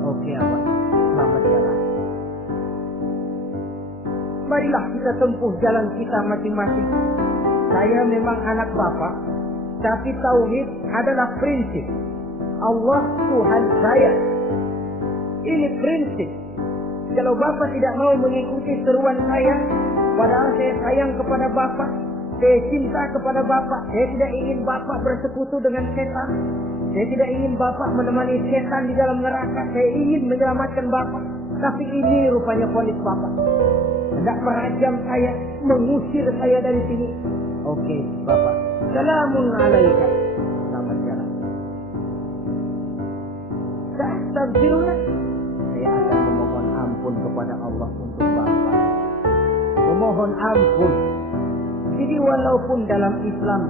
Oke Abah, selamat jalan. Marilah kita tempuh jalan kita masing-masing. Saya memang anak Bapak, tapi tauhid adalah prinsip. Allah Tuhan saya. Ini prinsip. Kalau Bapak tidak mau mengikuti seruan saya, padahal saya sayang kepada Bapak, saya cinta kepada Bapak, saya tidak ingin Bapak bersekutu dengan setan, saya tidak ingin Bapak menemani setan di dalam neraka, saya ingin menyelamatkan Bapak. Tapi ini rupanya vonis Bapak, hendak merajam saya, mengusir saya dari sini. Oke Bapak, salamun alaika, selamat jalan. Astagfirullah, saya akan memohon ampun kepada Allah untuk Bapak. Memohon ampun. Jadi walaupun dalam Islam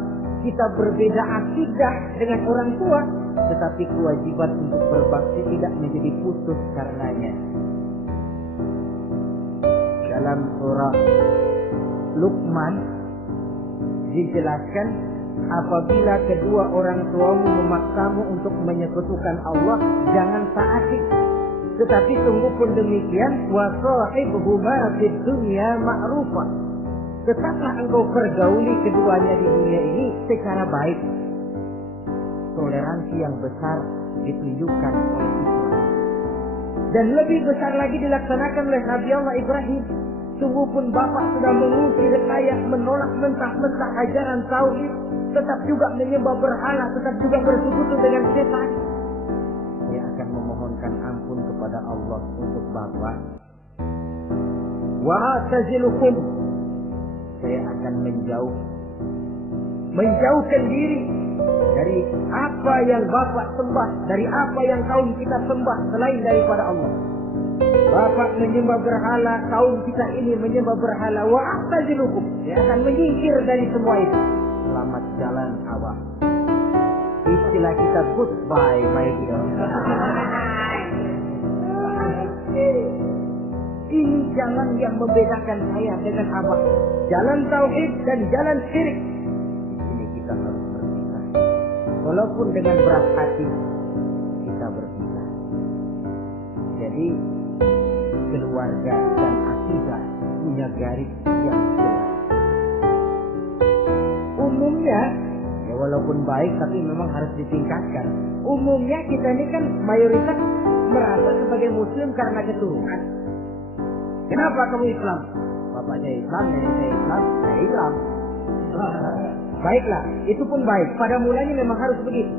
kita berbeda akidah dengan orang tua, tetapi kewajiban untuk berbakti tidak menjadi putus karenanya. Dalam surah Luqman dijelaskan, apabila kedua orang tuamu memaksamu untuk menyekutukan Allah, jangan taati. Tetapi sungguh pun demikian, wa sahibhuma fid dunya ma'rufa. Tetaplah engkau pergauli keduanya di dunia ini secara baik. Toleransi yang besar ditunjukkan oleh Islam. Dan lebih besar lagi dilaksanakan oleh Nabi Allah Ibrahim. Sungguh pun Bapak sudah mengusir saya, menolak mentah-mentah ajaran tauhid, tetap juga menyembah berhala, tetap juga bersekutu dengan setan. Saya akan memohonkan ampun kepada Allah untuk Bapak. Wa a'tazilukum, saya akan menjauhkan diri dari apa yang Bapak sembah, dari apa yang kaum kita sembah selain daripada Allah. Bapak menyembah berhala, kaum kita ini menyembah berhala. Wa a'tazilukum, saya akan menyingkir dari semua itu. Selamat jalan Abah. Istilah kita goodbye my dear. Ini jalan yang membedakan saya dengan abang. Jalan tauhid dan jalan syirik. Ini kita harus berpisah. Walaupun dengan berat hati kita berpisah. Jadi keluarga dan akidah punya garis yang jelas. Umumnya, ya walaupun baik tapi memang harus ditingkatkan. Umumnya kita ini kan mayoritas merasa sebagai muslim karena keturunan. Kenapa kamu Islam? Bapaknya Islam, neneknya Islam, saya Islam. Baiklah, itu pun baik. Pada mulanya memang harus begitu.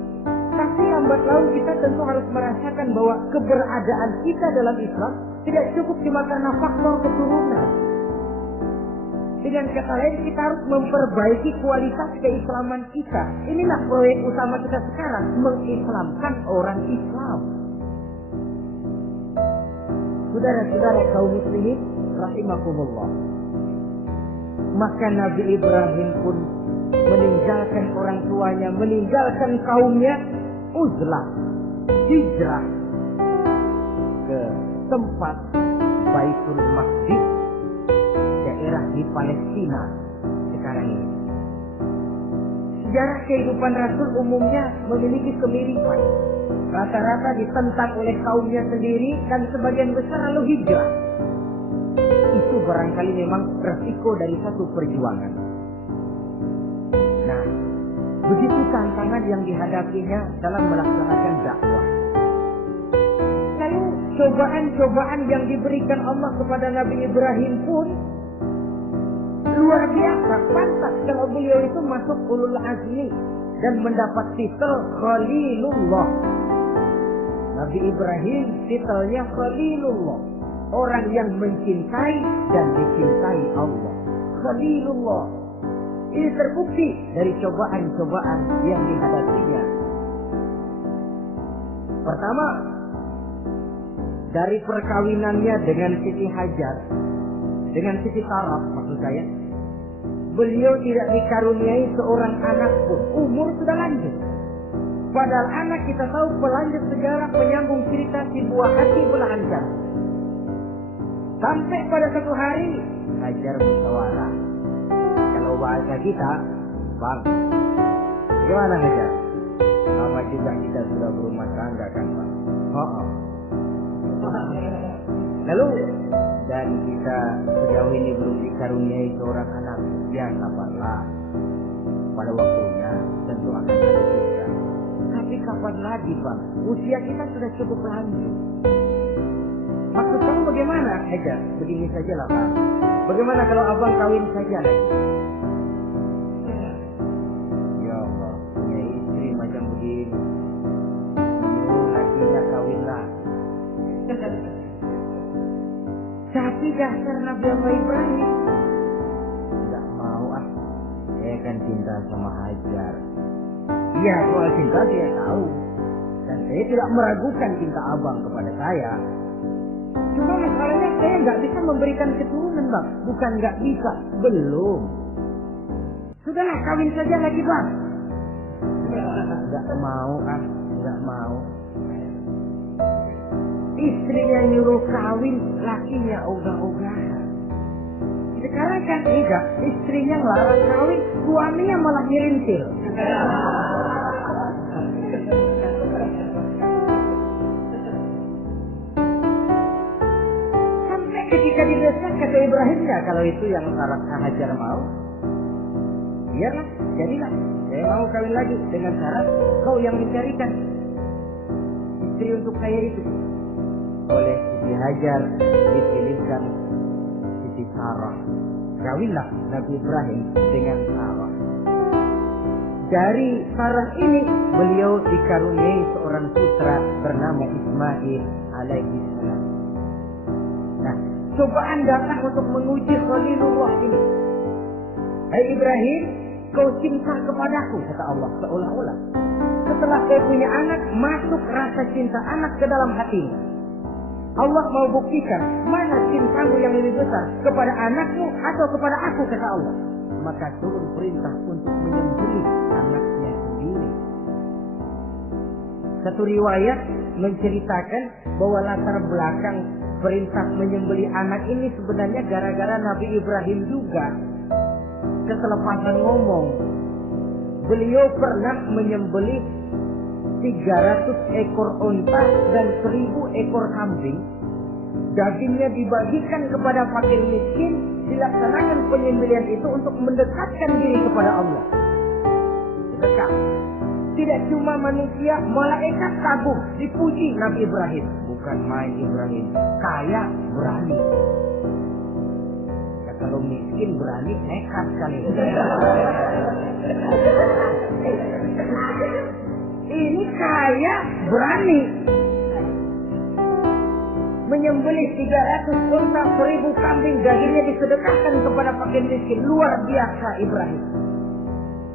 Tapi lambat laun kita tentu harus merasakan bahwa keberadaan kita dalam Islam tidak cukup cuma karena faktor keturunan. Dengan kata lain, kita harus memperbaiki kualitas keislaman kita. Inilah proyek utama kita sekarang, mengislamkan orang Islam. Saudara-saudara kaum muslimin rahimakumullah. Maka Nabi Ibrahim pun meninggalkan orang tuanya, meninggalkan kaumnya, uzlah, hijrah ke tempat Baitul Maqdis, daerah di Palestina sekarang ini. Sejarah kehidupan Rasul umumnya memiliki kemiripan. Rata-rata ditentang oleh kaumnya sendiri dan sebagian besar lalu hijrah. Itu barangkali memang resiko dari satu perjuangan. Nah, begitu tantangan yang dihadapinya dalam melaksanakan dakwah. Lalu cobaan-cobaan yang diberikan Allah kepada Nabi Ibrahim pun luar biasa. Pantas kalau beliau itu masuk ulul azmi dan mendapat titel Khalilullah. Nabi Ibrahim titelnya Khalilullah, orang yang mencintai dan dicintai Allah. Khalilullah. Ini terbukti dari cobaan-cobaan yang dihadapinya. Pertama, dari perkawinannya dengan Siti Hajar, dengan Siti Sarah maksud saya, beliau tidak dikaruniai seorang anak pun. Umur sudah lanjut. Padahal anak kita tahu pelanjut sejarah penyambung cerita si buah hati belahan. Sampai pada satu hari Hajar musyawarah. Kalau bahasa kita, Bang, gimana Hajar? Sama juga kita sudah berumah tangga kan Bang? Lalu dan kita sejauh ini belum dikaruniai seorang anak. Ya sabarlah, pada waktunya tentu akan ada juga. Tapi kapan lagi Bang? Usia kita sudah cukup lanjut. Maksud kamu bagaimana Hajar? Begini sajalah Bang. Bagaimana kalau abang kawin saja lagi? Ya Allah, punya istri macam begini, menyuruh lakinya kawinlah. Tapi dasar Nabi Allah Ibrahim, tidak mau saya kan cinta sama Hajar. Iya, soal cinta saya tahu, dan saya tidak meragukan cinta abang kepada saya. Cuma masalahnya saya nggak bisa memberikan keturunan Bang. Bukan nggak bisa, belum. Sudahlah, kawin saja lagi Bang. Nggak mau nggak mau. Istrinya nyuruh kawin, lakinya ogah-ogahan. Sekarang kan tidak, istrinya ngelarang kawin, suaminya malah ngirintil. Sampai ketika didesak kata Ibrahim, ya kalau itu yang Hajar mau, iyalah, jadilah. Saya mau kawin lagi dengan syarat kau yang mencarikan istri untuk saya itu. Oleh Siti Hajar dipilihkan Siti Sarah. Kawinlah Nabi Ibrahim dengan Sarah. Dari Sarah ini beliau dikaruniai seorang putra bernama Ismail alaihi salam. Nah, cobaan datang untuk menguji Khalilullah ini. Hai Ibrahim, kau cinta kepadaku, kata Allah seolah-olah. Setelah kau punya anak, masuk rasa cinta anak ke dalam hatimu. Allah mau buktikan mana cintamu yang lebih besar, kepada anakmu atau kepada aku, kata Allah. Maka turun perintah untuk menyembelih anaknya sendiri. Satu riwayat menceritakan bahwa latar belakang perintah menyembelih anak ini sebenarnya gara-gara Nabi Ibrahim juga. Keselepasan ngomong, beliau pernah menyembelih 300 ekor unta dan 1000 ekor kambing. Dagingnya dibagikan kepada fakir miskin, dilaksanakan penyembelihan itu untuk mendekatkan diri kepada Allah. Dekat. Tidak cuma manusia, malaikat kagum, dipuji Nabi Ibrahim. Bukan main Ibrahim, kaya berani. Ya, kalau miskin berani nekat kali. Ini kaya berani. Menyembelih 300 unta, 1000 kambing, dagingnya disedekahkan kepada fakir miskin. Luar biasa Ibrahim.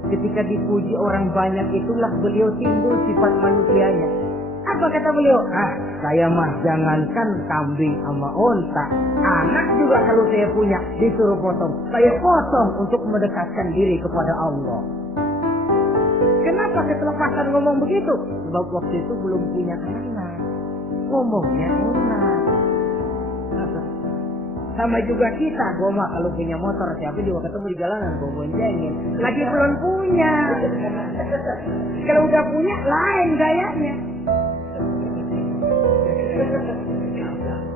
Ketika dipuji orang banyak itulah beliau timbul sifat manusianya. Apa kata beliau? Saya mah jangankan kambing sama unta, anak juga kalau saya punya disuruh potong, saya potong untuk mendekatkan diri kepada Allah. Kenapa keselepasan ngomong begitu? Sebab waktu itu belum punya anak, ngomongnya enak. Sama juga kita, goma kalau punya motor, siapa juga ketemu di jalanan, gue boncengin. Lagi belum punya. Kalau udah punya, lain gayanya.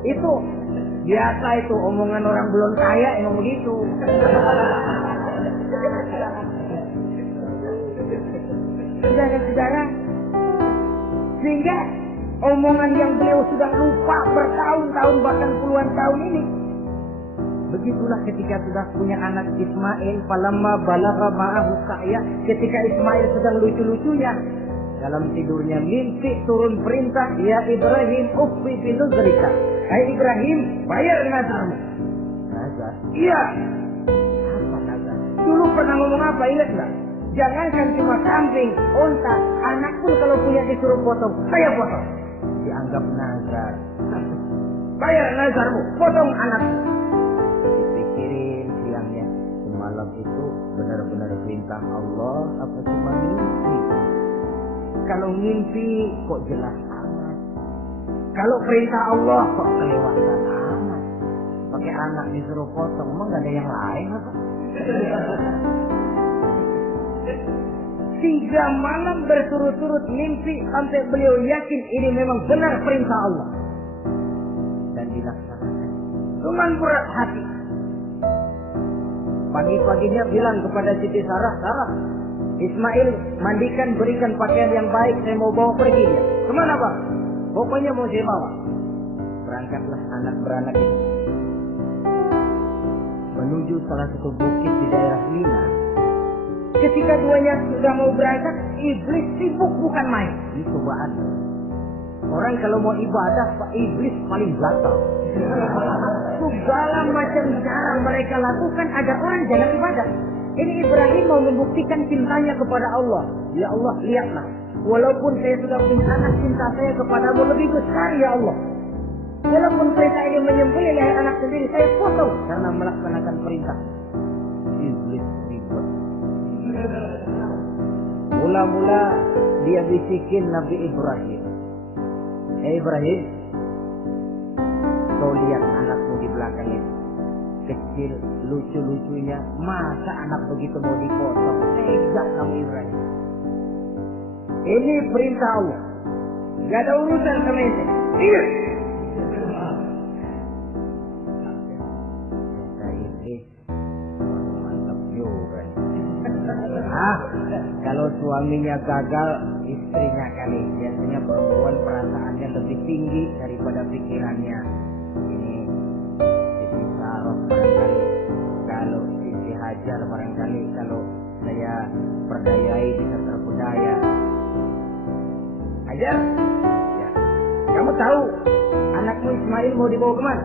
Itu biasa itu omongan orang belum kaya emang begitu. Saudara-saudara, sehingga omongan yang beliau sudah lupa bertahun-tahun bahkan puluhan tahun ini. Begitulah ketika sudah punya anak Ismail, falamma balagha ma'ahu sa'ya, ketika Ismail sedang lucu-lucunya dalam tidurnya mimpi turun perintah, ya Ibrahim uffi bi nuzrika. Hai Ibrahim, bayar nazarmu. Nazar? Iya. Apa nazar? Dulu pernah ngomong apa, ingat enggak? Jangankan cuma kambing, unta, anak pun kalau punya disuruh potong, saya potong. Dianggap nazar. Bayar nazarmu, potong anakmu. Dipikirin siangnya, semalam itu benar-benar perintah Allah apa cuma mimpi? Kalau mimpi kok jelas amat. Kalau perintah Allah kok kelewatan amat. Pakai anak disuruh potong, emang gak ada yang lain apa? 3 malam berturut-turut mimpi sampai beliau yakin ini memang benar perintah Allah. Dan dilaksanakan. Cuman berat hati. Pagi-paginya bilang kepada Siti Sarah, Sarah, Ismail mandikan, berikan pakaian yang baik, saya mau bawa pergi dia. Kemana Pak? Pokoknya mau saya bawa. Berangkatlah anak beranak itu menuju salah satu bukit di daerah Mina. Ketika duanya sudah mau berangkat, iblis sibuk bukan main. Itu cobaan. Orang kalau mau ibadah, Pak, iblis paling gatal. Segala macam cara mereka lakukan agar orang jangan ibadah. Ini Ibrahim mau membuktikan cintanya kepada Allah. Ya Allah, lihatlah. Walaupun saya sudah punya anak, cinta saya kepadamu lebih besar ya Allah. Walaupun perintah ini menyembelih leher anak sendiri, saya potong karena melaksanakan perintah. Iblis ribut. Mula-mula dia bisikin Nabi Ibrahim. Ibrahim, kau lihat anakmu di belakang itu. Kecil, lucu-lucunya, masa anak begitu mau dipotong? Tega kamu Ibrahim. Ini perintah Allah. Gak ada urusan sama itu. Iya. Kata iblis, mantap juga. Kalau suaminya gagal, istrinya kali. Biasanya perempuan perasaannya lebih tinggi daripada pikirannya. Ini Siti Sarah barangkali, kalau Siti Hajar barangkali, kalau saya perdayai bisa terpedaya. Hajar, ya. Kamu tahu anakmu Ismail mau dibawa kemana?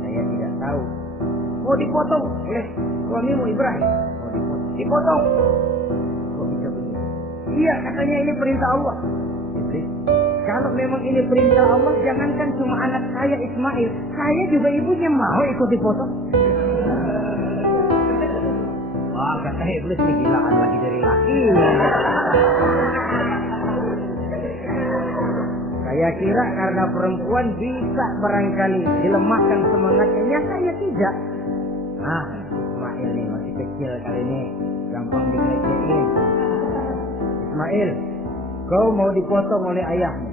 Saya tidak tahu. Mau dipotong oleh suamimu Ibrahim. Mau dipotong. Kok bisa begitu? Iya, katanya ini perintah Allah. Iblis, kalau memang ini perintah Allah, jangankan cuma anak saya Ismail, saya juga ibunya mau ikut dipotong. Wah, kata iblis ini gilaan lagi dari laki. Saya kira karena perempuan bisa barangkali dilemahkan semangatnya. Nyatanya tidak. Ismail nih masih kecil kali ini, gampang dilecehin. Ismail, kau mau dipotong oleh ayahmu?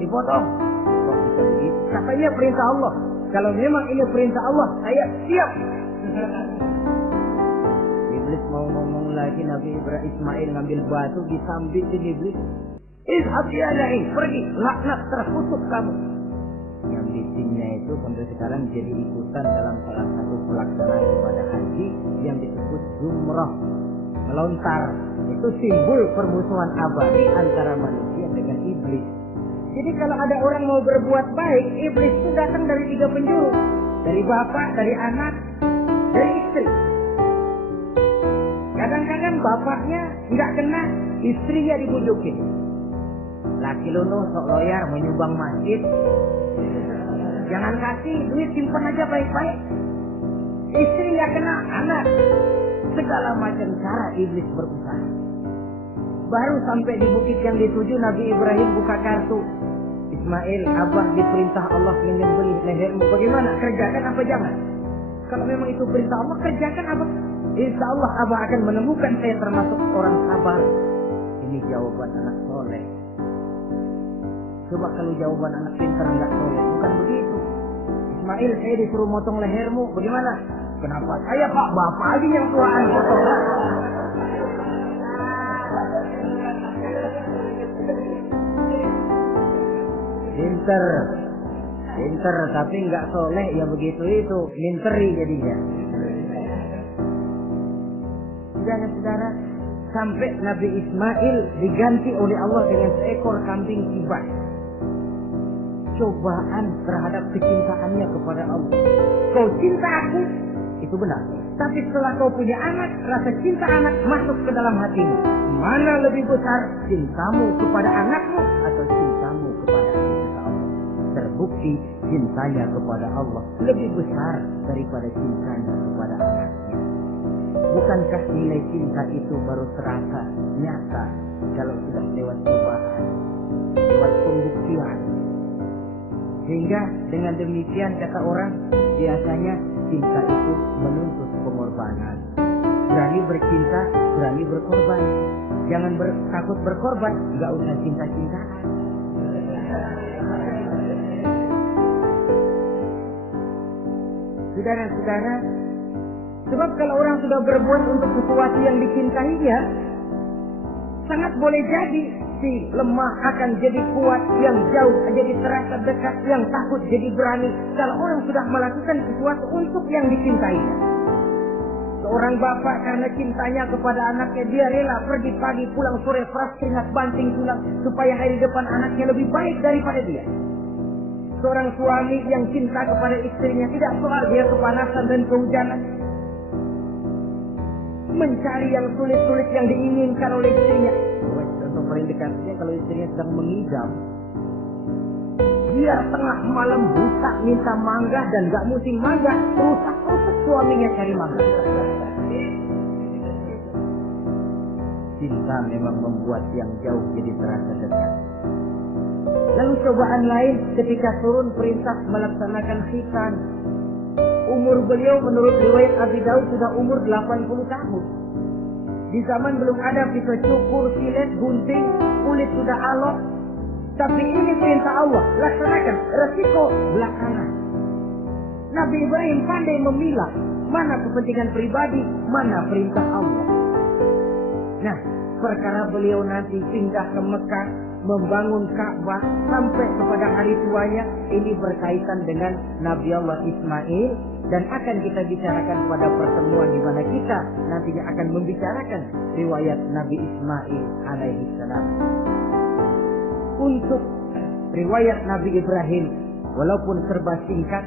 Dipotong. Kok bisa begitu? Katanya perintah Allah. Kalau memang ini perintah Allah, saya siap. Iblis mau ngomong lagi, Nabi Ibrahim Ismail ngambil batu disambitin iblis. Izhab ya lain, pergi, laknat terkutuk kamu. Yang bikinnya itu sampai sekarang jadi ikutan dalam salah satu pelaksanaan ibadah haji yang disebut jumrah, melontar. Itu simbol permusuhan abadi antara manusia dengan iblis. Jadi kalau ada orang mau berbuat baik, iblis itu datang dari 3 penjuru. Dari bapak, dari anak, dari istri. Kadang-kadang bapaknya nggak kena, istrinya dibujukin. Laki lu sok loyar menyumbang masjid. Jangan kasih duit, simpan aja baik-baik. Istri nggak kena, anak. Segala macam cara iblis berusaha. Baru sampai di bukit yang dituju, Nabi Ibrahim buka kartu. Ismail, abah diperintah Allah menyembelih lehermu. Bagaimana? Kerjakan apa jangan? Kalau memang itu perintah Allah, kerjakan apa? Insya Allah abah akan menemukan saya termasuk orang sabar. Ini jawaban anak soleh. Coba kalau jawaban anak pintar nggak soleh, bukan begitu. Ismail, saya disuruh motong lehermu. Bagaimana? Kenapa saya pak? Bapak aja yang tuaan potong. Pinter, tapi nggak soleh ya begitu itu, minteri jadinya. Saudara-saudara, sampai Nabi Ismail diganti oleh Allah dengan seekor kambing kibas. Cobaan terhadap kecintaannya kepada Allah. Kau cinta aku, itu benar. Tapi setelah kau punya anak, rasa cinta anak masuk ke dalam hatimu. Mana lebih besar, cintamu kepada anakmu atau cintamu kepada Allah? Terbukti cintanya kepada Allah lebih besar daripada cintanya kepada anaknya. Bukankah nilai cinta itu baru terasa nyata kalau sudah lewat cobaan, lewat pembuktian? Sehingga dengan demikian kata orang, biasanya cinta itu menuntut pengorbanan. Berani bercinta, berani berkorban. Jangan takut berkorban, nggak usah cinta-cintaan. Saudara-saudara, sebab kalau orang sudah berbuat untuk sesuatu yang dicintainya, sangat boleh jadi si lemah akan jadi kuat, yang jauh jadi terasa dekat, yang takut jadi berani. Kalau orang sudah melakukan sesuatu untuk yang dicintainya. Seorang bapak karena cintanya kepada anaknya, dia rela pergi pagi pulang sore, peras keringat banting tulang supaya hari depan anaknya lebih baik daripada dia. Seorang suami yang cinta kepada istrinya, tidak soal dia kepanasan dan kehujanan, mencari yang sulit-sulit yang diinginkan oleh istrinya. Contoh paling dekatnya, kalau istrinya sedang mengidam, dia tengah malam buta minta mangga dan gak musim mangga, rusak-rusak suaminya cari mangga. Cinta memang membuat yang jauh jadi terasa dekat. Lalu cobaan lain ketika turun perintah melaksanakan khitan. Umur beliau menurut riwayat Abi Daud sudah umur 80 tahun. Di zaman belum ada pisau cukur, silet, gunting, kulit sudah alot. Tapi ini perintah Allah, laksanakan, resiko belakangan. Nabi Ibrahim pandai memilah mana kepentingan pribadi, mana perintah Allah. Nah, perkara beliau nanti pindah ke Mekah, membangun Ka'bah sampai kepada hari tuanya, ini berkaitan dengan Nabi Allah Ismail, dan akan kita bicarakan pada pertemuan di mana kita nantinya akan membicarakan riwayat Nabi Ismail alaihi salam. Untuk riwayat Nabi Ibrahim, walaupun serba singkat,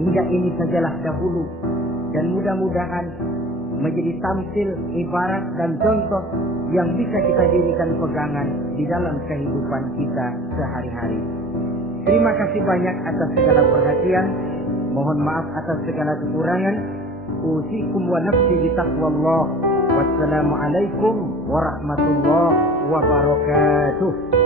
hingga ini sajalah dahulu, dan mudah-mudahan menjadi tamsil, ibarat dan contoh yang bisa kita jadikan pegangan di dalam kehidupan kita sehari-hari. Terima kasih banyak atas segala perhatian. Mohon maaf atas segala kekurangan. Usikum wa nafsi bitaqwallah. Wassalamualaikum warahmatullahi wabarakatuh.